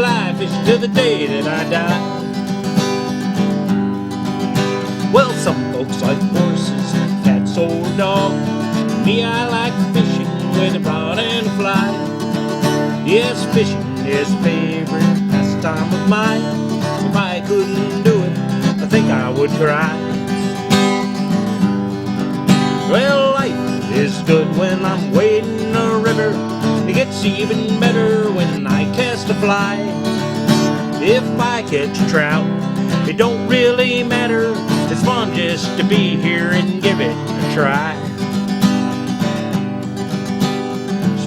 fly fishing till the day that I die. Well, some folks like horses, cats or dogs. Me, I like fishing with a rod and a fly. Yes, fishing is a favorite pastime of mine. If I couldn't do it, I think I would cry. Well, life is good when I'm wading a river. It gets even better when I cast a fly. If I catch a trout, it don't really matter. It's fun just to be here and give it a try.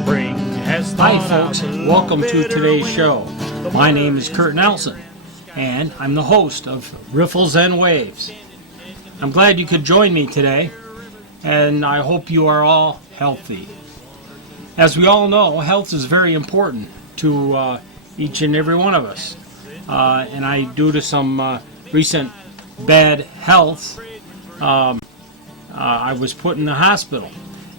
Spring has Hi folks, welcome to today's show. My name is Kurt Nelson, and I'm the host of Riffles and Waves. I'm glad you could join me today, and I hope you are all healthy. As we all know, health is very important to each and every one of us. And due to some recent bad health, I was put in the hospital.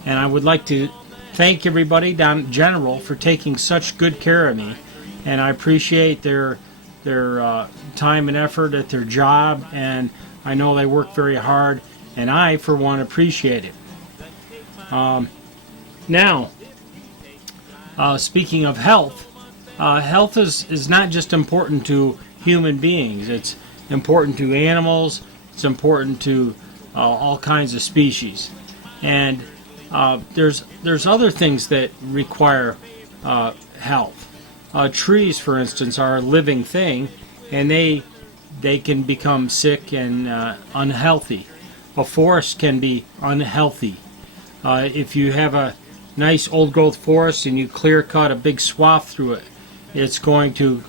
And I would like to thank everybody down in general for taking such good care of me. And I appreciate their time and effort at their job. And I know they work very hard. And I, for one, appreciate it. Now, speaking of health, health is not just important to human beings. It's important to animals. It's important to all kinds of species. And there's other things that require health. Trees, for instance, are a living thing, and they can become sick and unhealthy. A forest can be unhealthy. If you have a nice old growth forest and you clear cut a big swath through it, it's going to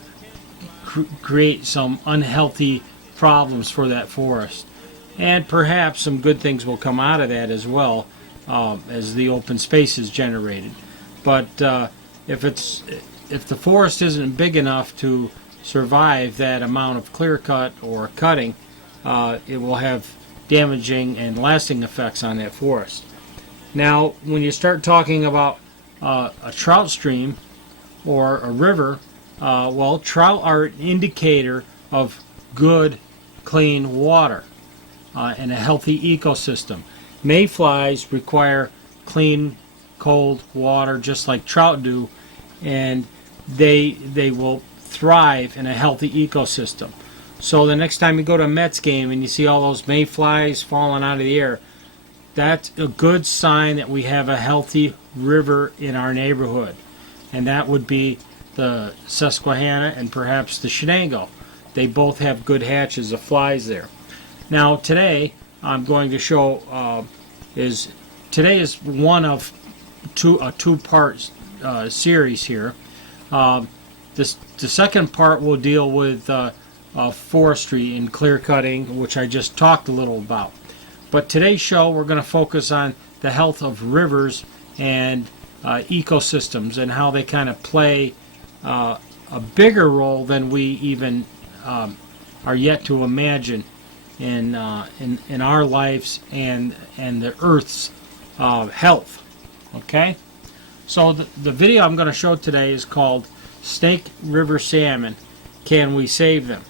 create some unhealthy problems for that forest. And perhaps some good things will come out of that as well, as the open space is generated. But if the forest isn't big enough to survive that amount of clear cut or cutting, it will have damaging and lasting effects on that forest. Now, when you start talking about a trout stream or a river, well, trout are an indicator of good, clean water and a healthy ecosystem. Mayflies require clean, cold water just like trout do, and they will thrive in a healthy ecosystem. So the next time you go to a Mets game and you see all those mayflies falling out of the air, that's a good sign that we have a healthy river in our neighborhood. And that would be the Susquehanna and perhaps the Shenango. They both have good hatches of flies there. Now today I'm going to show today is one of a two-part series here. The second part will deal with forestry and clear cutting, which I just talked a little about. But today's show we're going to focus on the health of rivers and ecosystems and how they kind of play a bigger role than we even are yet to imagine in our lives and the Earth's health. Okay, so the video I'm going to show today is called Snake River Salmon. Can we save them?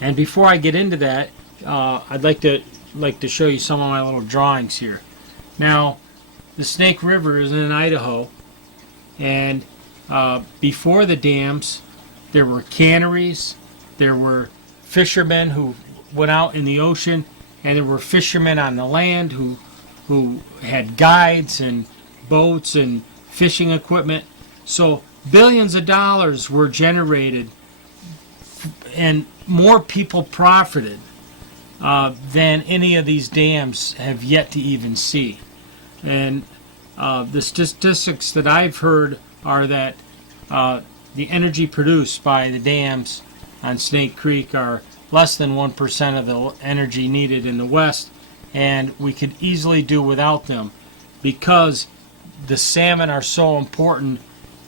And before I get into that, I'd like to show you some of my little drawings here. Now, the Snake River is in Idaho, and before the dams, there were canneries, there were fishermen who went out in the ocean, and there were fishermen on the land who had guides and boats and fishing equipment. So billions of dollars were generated, and more people profited than any of these dams have yet to even see. And the statistics that I've heard are that the energy produced by the dams on Snake Creek are less than 1% of the energy needed in the West, and we could easily do without them because the salmon are so important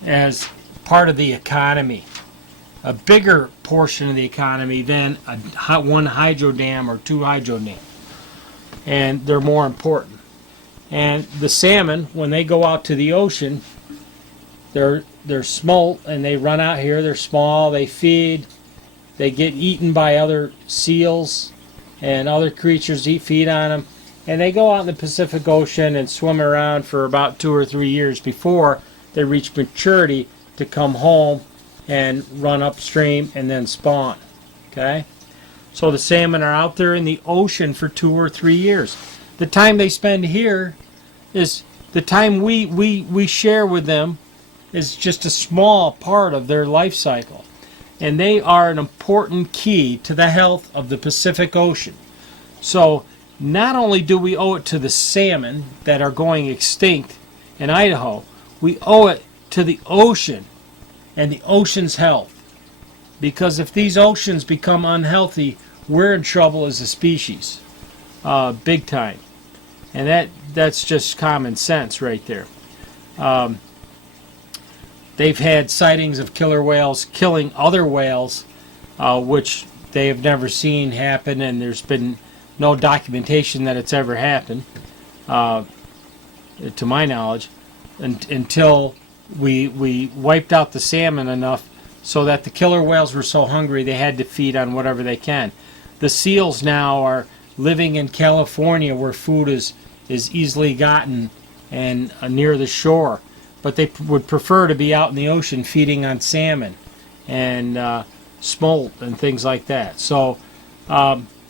as part of the economy, a bigger portion of the economy than one hydro dam or two hydro dams, and they're more important. And the salmon, when they go out to the ocean, they're they're smolt, and they run out here. They're small. They feed. They get eaten by other seals, and other creatures feed on them. And they go out in the Pacific Ocean and swim around for about 2 or 3 years before they reach maturity to come home and run upstream and then spawn. Okay? So the salmon are out there in the ocean for 2 or 3 years. The time they spend here is the time we share with them is just a small part of their life cycle. And they are an important key to the health of the Pacific Ocean. So not only do we owe it to the salmon that are going extinct in Idaho, we owe it to the ocean and the ocean's health. Because if these oceans become unhealthy, we're in trouble as a species. Big time. And that's just common sense right there. They've had sightings of killer whales killing other whales, which they have never seen happen, and there's been no documentation that it's ever happened, to my knowledge, until we wiped out the salmon enough so that the killer whales were so hungry they had to feed on whatever they can. The seals now are living in California where food is easily gotten and near the shore, but they would prefer to be out in the ocean feeding on salmon and smolt and things like that. So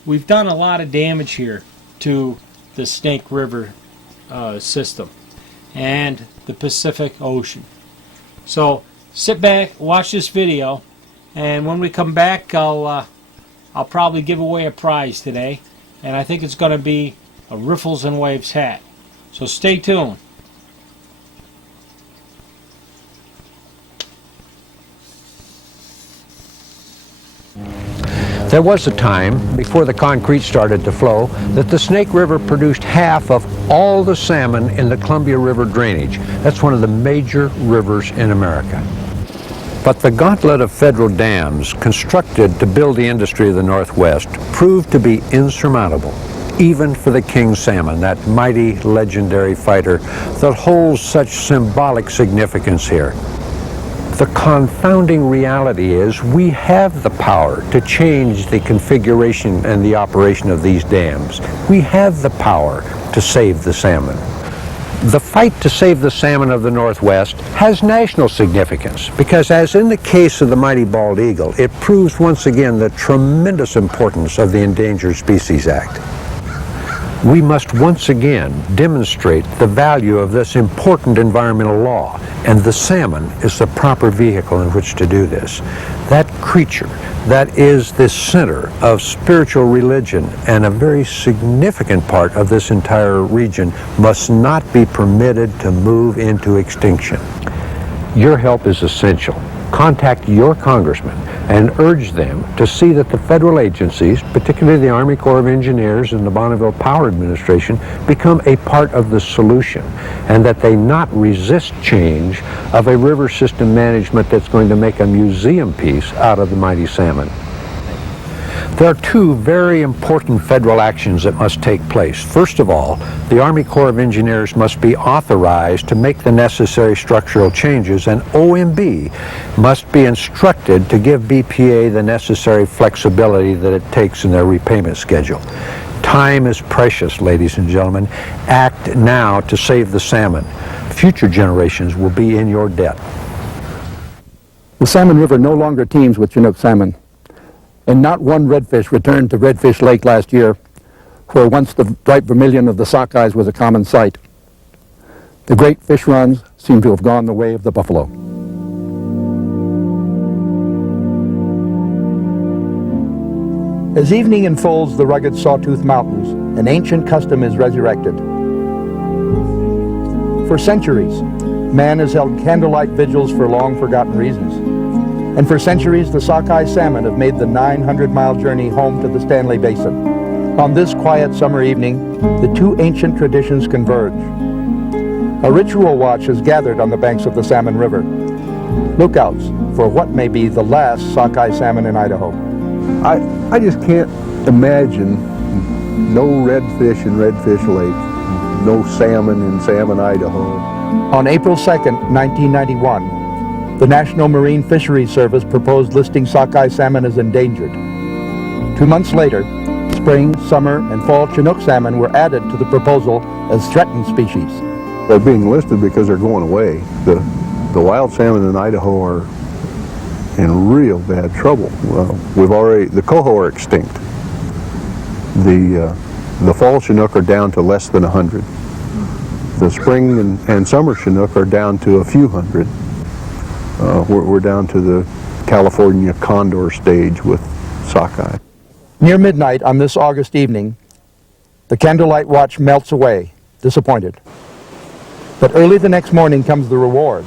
we've done a lot of damage here to the Snake River system and the Pacific Ocean. So sit back, watch this video, and when we come back, I'll probably give away a prize today, and I think it's going to be a Riffles and Waves hat. So stay tuned. There was a time, before the concrete started to flow, that the Snake River produced half of all the salmon in the Columbia River drainage. That's one of the major rivers in America. But the gauntlet of federal dams constructed to build the industry of the Northwest proved to be insurmountable, even for the king salmon, that mighty legendary fighter that holds such symbolic significance here. The confounding reality is we have the power to change the configuration and the operation of these dams. We have the power to save the salmon. The fight to save the salmon of the Northwest has national significance because, as in the case of the mighty bald eagle, it proves once again the tremendous importance of the Endangered Species Act. We must once again demonstrate the value of this important environmental law, and the salmon is the proper vehicle in which to do this. That creature that is the center of spiritual religion and a very significant part of this entire region must not be permitted to move into extinction. Your help is essential. Contact your congressman and urge them to see that the federal agencies, particularly the Army Corps of Engineers and the Bonneville Power Administration, become a part of the solution, and that they not resist change of a river system management that's going to make a museum piece out of the mighty salmon. There are two very important federal actions that must take place. First of all, the Army Corps of Engineers must be authorized to make the necessary structural changes, and OMB must be instructed to give BPA the necessary flexibility that it takes in their repayment schedule. Time is precious, ladies and gentlemen. Act now to save the salmon. Future generations will be in your debt. The Salmon River no longer teems with Chinook salmon, and not one redfish returned to Redfish Lake last year, where once the bright vermilion of the sockeyes was a common sight. The great fish runs seem to have gone the way of the buffalo. As evening enfolds the rugged Sawtooth Mountains, an ancient custom is resurrected. For centuries, man has held candlelight vigils for long-forgotten reasons. And for centuries, the sockeye salmon have made the 900-mile journey home to the Stanley Basin. On this quiet summer evening, the two ancient traditions converge. A ritual watch has gathered on the banks of the Salmon River. Lookouts for what may be the last sockeye salmon in Idaho. I just can't imagine no redfish in Redfish Lake, no salmon in Salmon, Idaho. On April 2nd, 1991, the National Marine Fisheries Service proposed listing sockeye salmon as endangered. 2 months later, spring, summer, and fall Chinook salmon were added to the proposal as threatened species. They're being listed because they're going away. The wild salmon in Idaho are in real bad trouble. The coho are extinct. The fall Chinook are down to less than 100. The spring and summer Chinook are down to a few hundred. We're down to the California condor stage with sockeye. Near midnight on this August evening, the candlelight watch melts away, disappointed. But early the next morning comes the reward.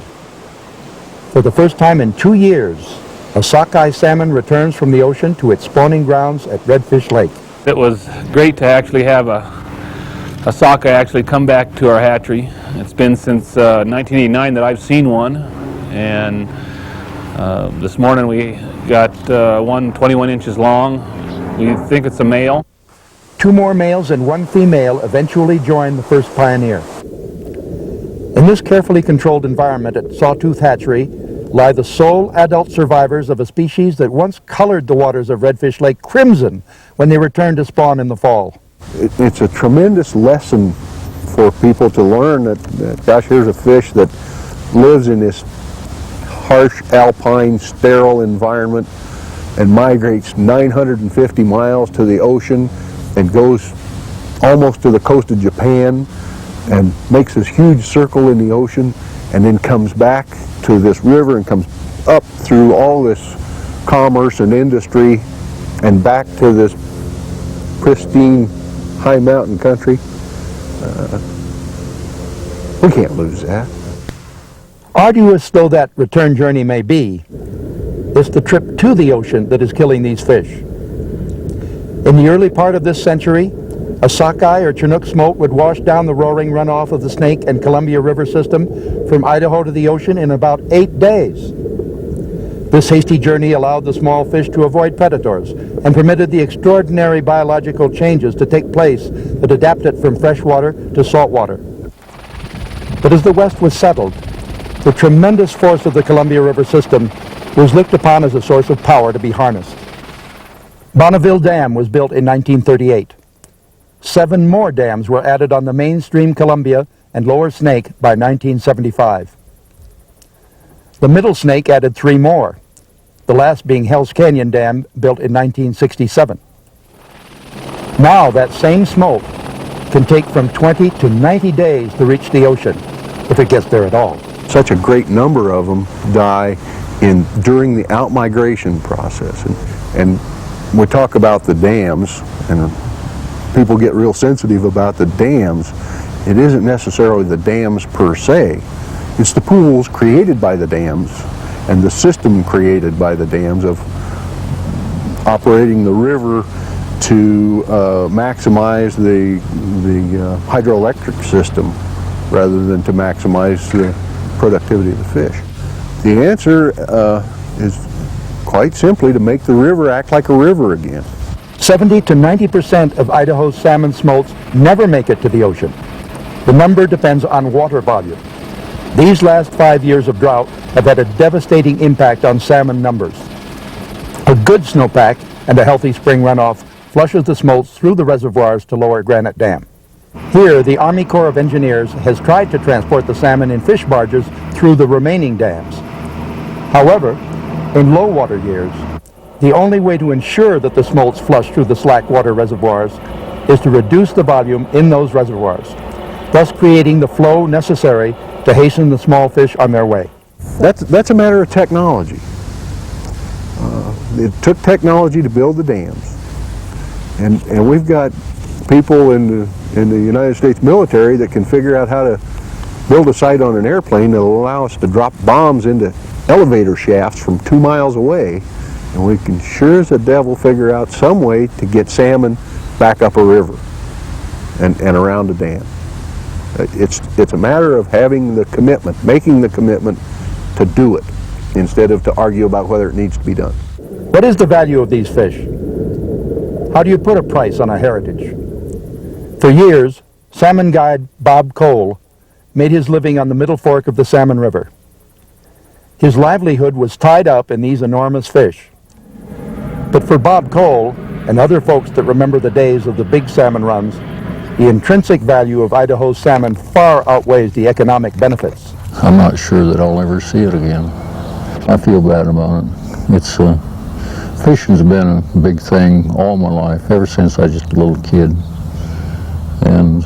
For the first time in 2 years, a sockeye salmon returns from the ocean to its spawning grounds at Redfish Lake. It was great to actually have a sockeye actually come back to our hatchery. It's been since 1989 that I've seen one, and this morning we got one 21 inches long. We think it's a male. 2 more males and 1 female eventually join the first pioneer. In this carefully controlled environment at Sawtooth Hatchery lie the sole adult survivors of a species that once colored the waters of Redfish Lake crimson when they returned to spawn in the fall. It's a tremendous lesson for people to learn that gosh, here's a fish that lives in this harsh alpine sterile environment and migrates 950 miles to the ocean and goes almost to the coast of Japan and makes this huge circle in the ocean and then comes back to this river and comes up through all this commerce and industry and back to this pristine high mountain country. We can't lose that. Arduous though that return journey may be, it's the trip to the ocean that is killing these fish. In the early part of this century, a sockeye or Chinook smolt would wash down the roaring runoff of the Snake and Columbia River system from Idaho to the ocean in about 8 days. This hasty journey allowed the small fish to avoid predators and permitted the extraordinary biological changes to take place that adapted from freshwater to saltwater. But as the West was settled, the tremendous force of the Columbia River system was looked upon as a source of power to be harnessed. Bonneville Dam was built in 1938. 7 more dams were added on the mainstream Columbia and Lower Snake by 1975. The Middle Snake added 3 more, the last being Hell's Canyon Dam, built in 1967. Now that same smolt can take from 20 to 90 days to reach the ocean, if it gets there at all. Such a great number of them die during the out-migration process. And we talk about the dams, and people get real sensitive about the dams. It isn't necessarily the dams per se. It's the pools created by the dams and the system created by the dams of operating the river to maximize the hydroelectric system rather than to maximize the productivity of the fish. The answer is quite simply to make the river act like a river again. 70 to 90% of Idaho's salmon smolts never make it to the ocean. The number depends on water volume. These last 5 years of drought have had a devastating impact on salmon numbers. A good snowpack and a healthy spring runoff flushes the smolts through the reservoirs to Lower Granite Dam. Here, the Army Corps of Engineers has tried to transport the salmon in fish barges through the remaining dams. However, in low water years, the only way to ensure that the smolts flush through the slack water reservoirs is to reduce the volume in those reservoirs, thus creating the flow necessary to hasten the small fish on their way. That's a matter of technology. It took technology to build the dams, and we've got people in the United States military that can figure out how to build a site on an airplane that will allow us to drop bombs into elevator shafts from 2 miles away, and we can sure as the devil figure out some way to get salmon back up a river and around a dam. It's a matter of having the commitment, making the commitment to do it, instead of to argue about whether it needs to be done. What is the value of these fish? How do you put a price on a heritage? For years, salmon guide Bob Cole made his living on the Middle Fork of the Salmon River. His livelihood was tied up in these enormous fish. But for Bob Cole and other folks that remember the days of the big salmon runs, the intrinsic value of Idaho's salmon far outweighs the economic benefits. I'm not sure that I'll ever see it again. I feel bad about it. It's fishing's been a big thing all my life, ever since I was just a little kid. And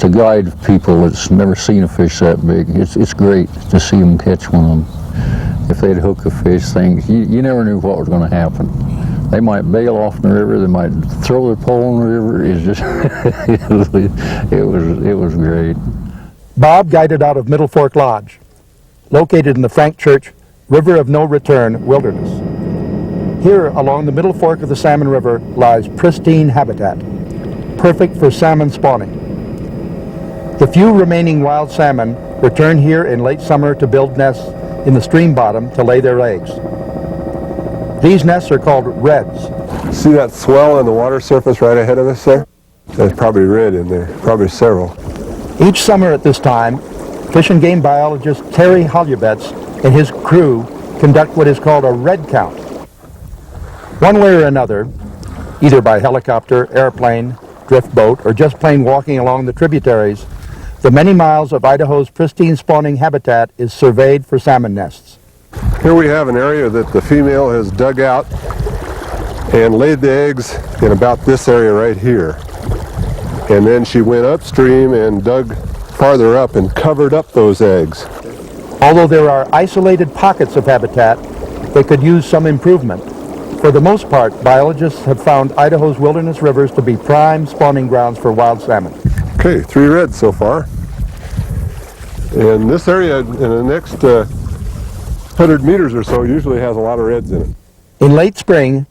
to guide people that's never seen a fish that big, it's great to see them catch one of them. If they'd hook a fish, you never knew what was going to happen. They might bail off in the river, they might throw their pole in the river. It's just, it was great. Bob guided out of Middle Fork Lodge, located in the Frank Church River of No Return wilderness. Here, along the Middle Fork of the Salmon River, lies pristine habitat, perfect for salmon spawning. The few remaining wild salmon return here in late summer to build nests in the stream bottom to lay their eggs. These nests are called redds. See that swell on the water surface right ahead of us there? There's probably red in there, probably several. Each summer at this time, Fish and Game biologist Terry Holubetz and his crew conduct what is called a red count. One way or another, either by helicopter, airplane, drift boat, or just plain walking along the tributaries, the many miles of Idaho's pristine spawning habitat is surveyed for salmon nests. Here we have an area that the female has dug out and laid the eggs in about this area right here. And then she went upstream and dug farther up and covered up those eggs. Although there are isolated pockets of habitat that could use some improvement, for the most part, biologists have found Idaho's wilderness rivers to be prime spawning grounds for wild salmon. Okay, 3 reds so far. And this area in the next 100 meters or so usually has a lot of reds in it. In late spring,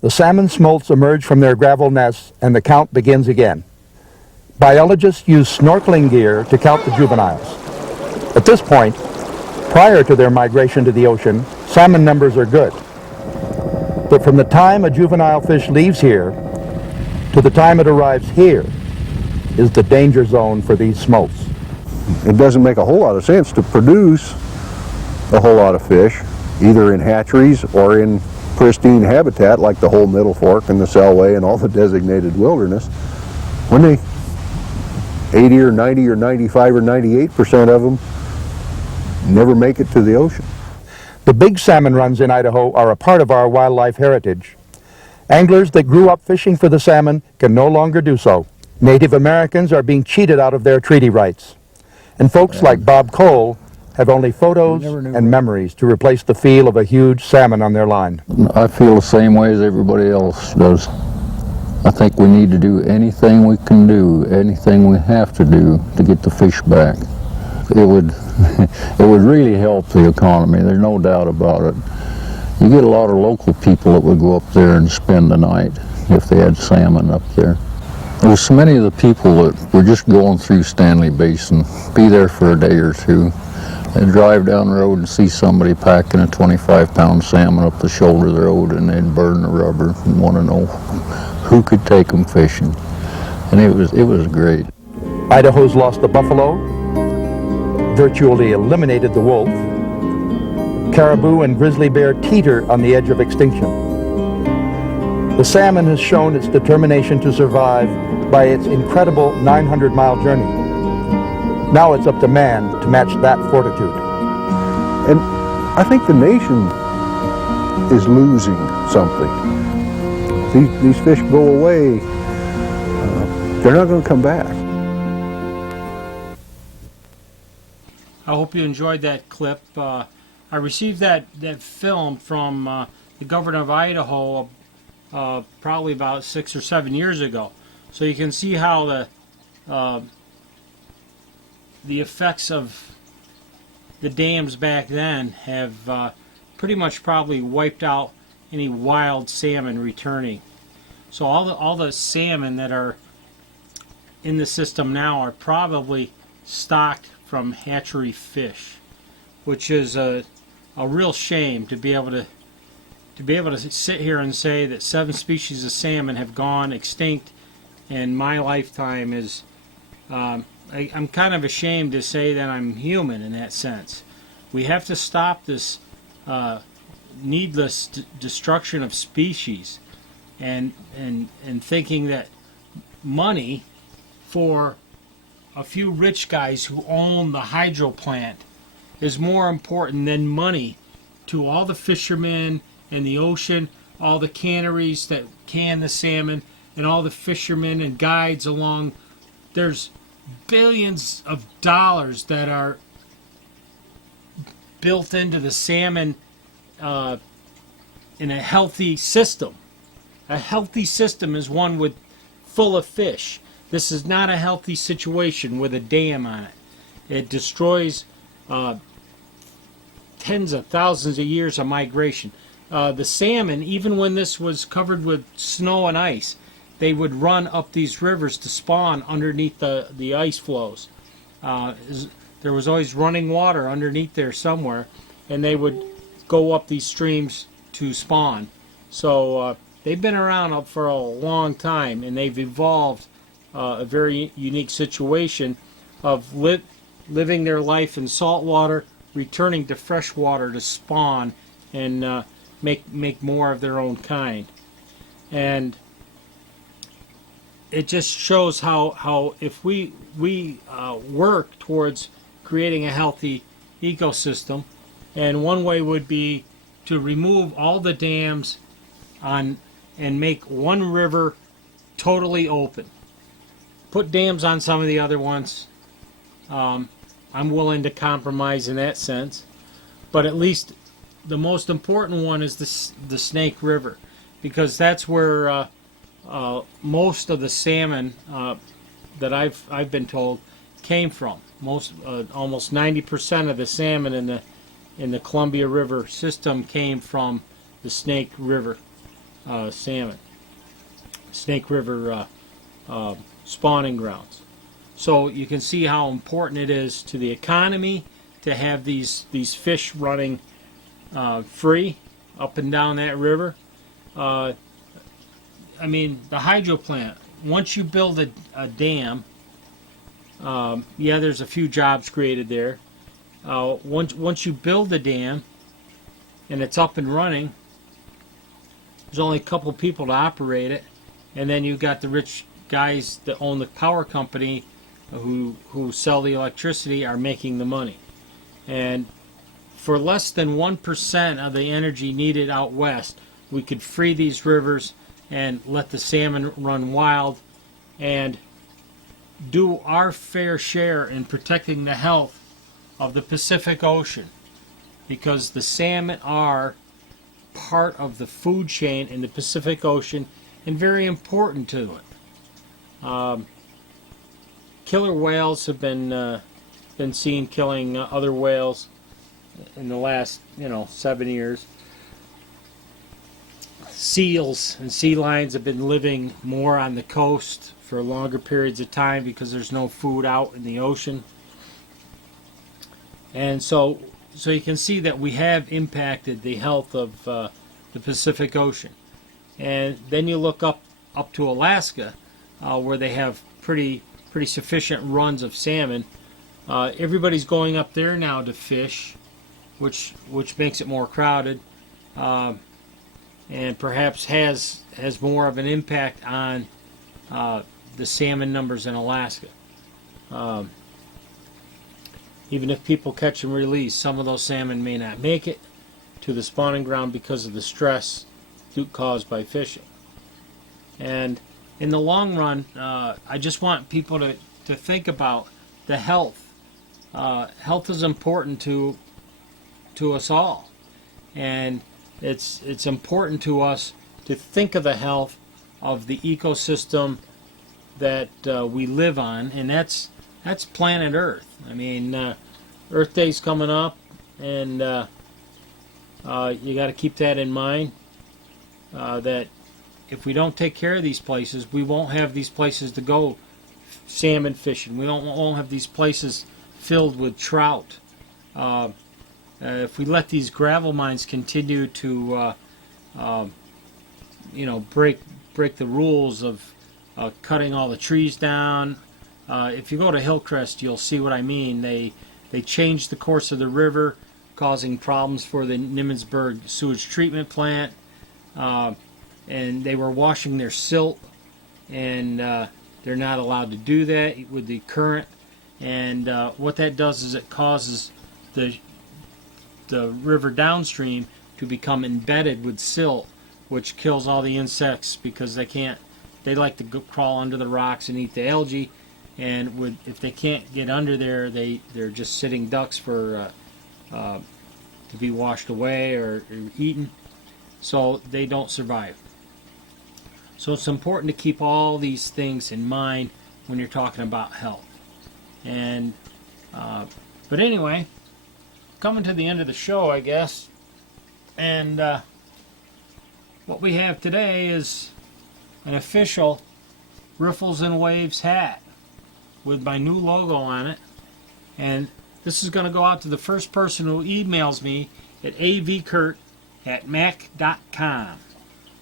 the salmon smolts emerge from their gravel nests and the count begins again. Biologists use snorkeling gear to count the juveniles. At this point, prior to their migration to the ocean, salmon numbers are good. But from the time a juvenile fish leaves here to the time it arrives here is the danger zone for these smolts. It doesn't make a whole lot of sense to produce a whole lot of fish, either in hatcheries or in pristine habitat like the whole Middle Fork and the Selway and all the designated wilderness, when they 80 or 90 or 95 or 98% of them never make it to the ocean. The big salmon runs in Idaho are a part of our wildlife heritage. Anglers that grew up fishing for the salmon can no longer do so. Native Americans are being cheated out of their treaty rights. And folks like Bob Cole have only photos and memories to replace the feel of a huge salmon on their line. I feel the same way as everybody else does. I think we need to do anything we can do, anything we have to do to get the fish back. It would really help the economy, there's no doubt about it. You get a lot of local people that would go up there and spend the night if they had salmon up there. There's so many of the people that were just going through Stanley Basin, be there for a day or two, and drive down the road and see somebody packing a 25-pound salmon up the shoulder of the road, and they'd burn the rubber and want to know who could take them fishing. And it was great. Idaho's lost the buffalo, virtually eliminated the wolf. Caribou and grizzly bear teeter on the edge of extinction. The salmon has shown its determination to survive by its incredible 900-mile journey. Now it's up to man to match that fortitude. And I think the nation is losing something. These fish go away, they're not going to come back. I hope you enjoyed that clip. I received that film from the governor of Idaho probably about 6 or 7 years ago. So you can see how the effects of the dams back then have pretty much probably wiped out any wild salmon returning. So all the salmon that are in the system now are probably stocked from hatchery fish, which is a real shame to be able to sit here and say that 7 species of salmon have gone extinct in my lifetime. Is I'm kind of ashamed to say that I'm human in that sense. We have to stop this needless destruction of species, and thinking that money for a few rich guys who own the hydro plant is more important than money to all the fishermen in the ocean, all the canneries that can the salmon, and all the fishermen and guides along. There's billions of dollars that are built into the salmon in a healthy system. A healthy system is one with full of fish. This is not a healthy situation with a dam on it. It destroys tens of thousands of years of migration. The salmon, even when this was covered with snow and ice, they would run up these rivers to spawn underneath the ice flows. There was always running water underneath there somewhere, and they would go up these streams to spawn. So they've been around for a long time, and they've evolved a very unique situation of living their life in salt water, returning to fresh water to spawn and make more of their own kind. And it just shows how if we work towards creating a healthy ecosystem, and one way would be to remove all the dams and make one river totally open. Put dams on some of the other ones. I'm willing to compromise in that sense, but at least the most important one is the Snake River, because that's where most of the salmon that I've been told came from. Almost 90% of the salmon in the Columbia River system came from the Snake River salmon. Snake River spawning grounds. So you can see how important it is to the economy to have these fish running free up and down that river. I mean, the hydro plant, once you build a dam, yeah, there's a few jobs created there. Once you build the dam and it's up and running, there's only a couple people to operate it, and then you've got the rich guys that own the power company who sell the electricity are making the money. And for less than 1% of the energy needed out west, we could free these rivers and let the salmon run wild and do our fair share in protecting the health of the Pacific Ocean, because the salmon are part of the food chain in the Pacific Ocean and very important to it. Killer whales have been seen killing other whales in the last 7 years. Seals and sea lions have been living more on the coast for longer periods of time because there's no food out in the ocean. And so you can see that we have impacted the health of the Pacific Ocean. And then you look up to Alaska, where they have pretty sufficient runs of salmon. Everybody's going up there now to fish, which makes it more crowded, and perhaps has more of an impact on the salmon numbers in Alaska. Even if people catch and release, some of those salmon may not make it to the spawning ground because of the stress caused by fishing. And in the long run, I just want people to think about the health. Health is important to us all, and it's important to us to think of the health of the ecosystem that we live on, and that's planet Earth. I mean, Earth Day's coming up, and you got to keep that in mind. That if we don't take care of these places, we won't have these places to go salmon fishing. We won't have these places filled with trout. If we let these gravel mines continue to, break the rules of cutting all the trees down. If you go to Hillcrest, you'll see what I mean. They changed the course of the river causing problems for the Nimmelsburg sewage treatment plant. And they were washing their silt, and they're not allowed to do that with the current. And what that does is it causes the river downstream to become embedded with silt, which kills all the insects because they like to crawl under the rocks and eat the algae. And if they can't get under there, they're just sitting ducks for to be washed away or eaten, so they don't survive. So it's important to keep all these things in mind when you're talking about health. And but anyway, coming to the end of the show, I guess. And what we have today is an official Riffles and Waves hat with my new logo on it. And this is going to go out to the first person who emails me at avkurt@mac.com.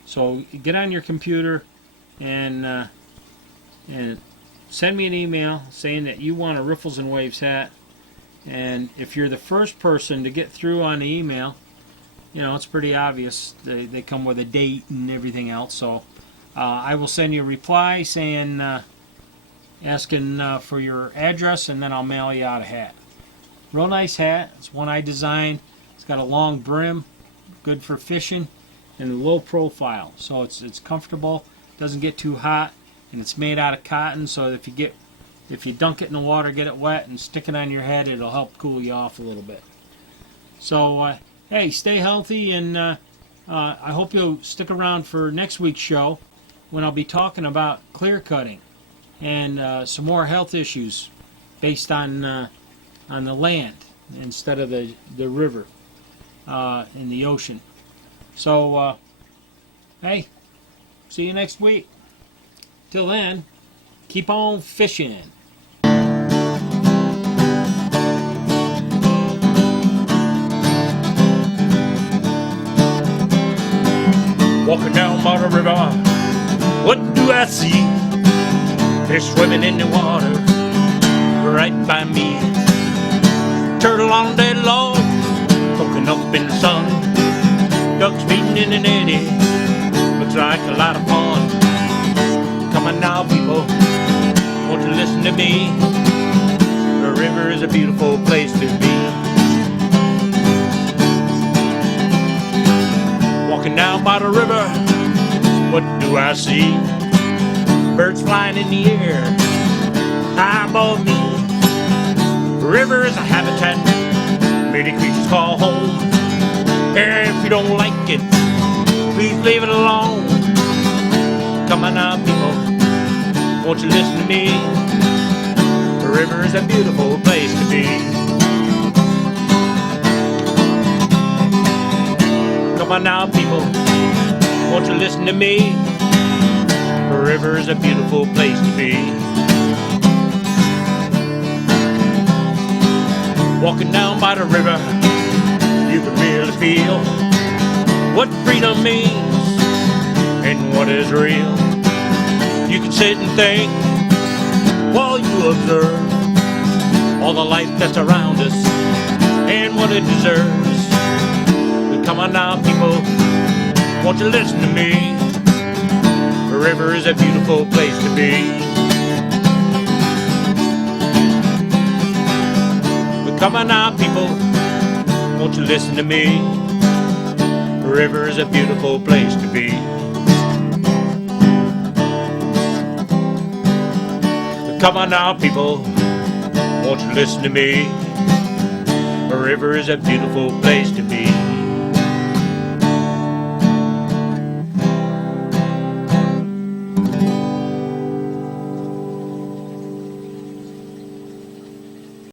So get on your computer and send me an email saying that you want a Riffles and Waves hat. And if you're the first person to get through on the email, you know, it's pretty obvious. They come with a date and everything else. So I will send you a reply saying, asking for your address, and then I'll mail you out a hat. Real nice hat. It's one I designed. It's got a long brim, good for fishing, and a low profile. So it's comfortable, doesn't get too hot, and it's made out of cotton. So if you dunk it in the water, get it wet, and stick it on your head, it'll help cool you off a little bit. So hey, stay healthy, and I hope you'll stick around for next week's show when I'll be talking about clear cutting and some more health issues based on the land instead of the river in the ocean. So, hey, see you next week. Till then, keep on fishing. Walking down by the river, what do I see? Fish swimming in the water, right by me. Turtle on that log, poking up in the sun. Ducks feeding in an eddy, looks like a lot of fun. Come on now, people, won't you listen to me? The river is a beautiful place to be. Walking down by the river, what do I see? Birds flying in the air, high above me. The river is a habitat many creatures call home. And if you don't like it, please leave it alone. Come on now, people, won't you listen to me? The river is a beautiful place to be. Come on now, people, won't you listen to me? The river is a beautiful place to be. Walking down by the river, you can really feel what freedom means and what is real. You can sit and think while you observe all the life that's around us and what it deserves. But come on now, people, won't you listen to me? The river is a beautiful place to be. But come on now, people, won't you listen to me? The river is a beautiful place to be. But come on now, people, won't you listen to me? The river is a beautiful place to be.